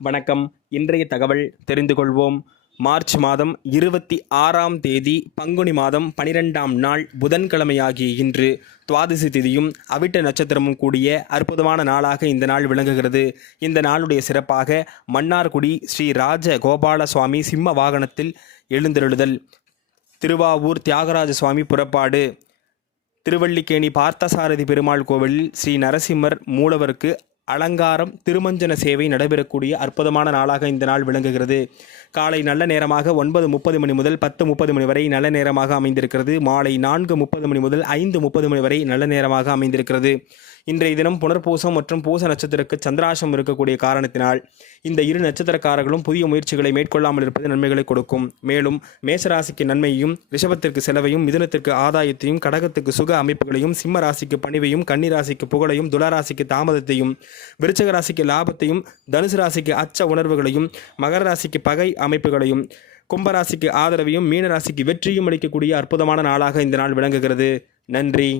வணக்கம். இன்றைய தகவல் தெரிந்து கொள்வோம். மார்ச் மாதம் 26ஆம் தேதி பங்குனி மாதம் 12ஆம் நாள் புதன்கிழமையாகிய இன்று துவாதசி திதியும் அவிட்ட நட்சத்திரமும் கூடிய அற்புதமான நாளாக இந்த நாள் விளங்குகிறது. இந்த நாளுடைய சிறப்பாக மன்னார்குடி ஸ்ரீ ராஜ கோபால சுவாமி சிம்ம வாகனத்தில் எழுந்தருளுதல், திருவாவூர் தியாகராஜ சுவாமி புறப்பாடு, திருவல்லிக்கேணி பார்த்தசாரதி பெருமாள் கோவிலில் ஸ்ரீ நரசிம்மர் மூலவருக்கு அலங்காரம், திருமஞ்சன சேவை நடைபெறக்கூடிய அற்புதமான நாளாக இந்த நாள் விளங்குகிறது. காலை நல்ல நேரமாக 9:30 மணி முதல் 10:30 மணி வரை நல்ல நேரமாக அமைந்திருக்கிறது. மாலை 4:30 மணி முதல் 5:30 மணி வரை நல்ல நேரமாக அமைந்திருக்கிறது. இன்றைய தினம் புனர்பூசம் மற்றும் பூச நட்சத்திரக்கு சந்திராசம் இருக்கக்கூடிய காரணத்தினால் இந்த இரு நட்சத்திரக்காரர்களும் புதிய முயற்சிகளை மேற்கொள்ளாமல் இருப்பது நன்மைகளை கொடுக்கும். மேலும் மேசராசிக்கு நன்மையையும், ரிஷபத்திற்கு செலவையும், மிதுனத்திற்கு ஆதாயத்தையும், கடகத்துக்கு சுக அமைப்புகளையும், சிம்ம ராசிக்கு பணிவையும், கன்னி ராசிக்கு புகழையும், துளராசிக்கு தாமதத்தையும், விருச்சக ராசிக்கு லாபத்தையும், தனுசு ராசிக்கு அச்ச உணர்வுகளையும், மகர ராசிக்கு பகை அமைப்புகளையும், கும்பராசிக்கு ஆதரவையும், மீன ராசிக்கு வெற்றியும் அளிக்கக்கூடிய அற்புதமான நாளாக இந்த நாள் விளங்குகிறது. நன்றி.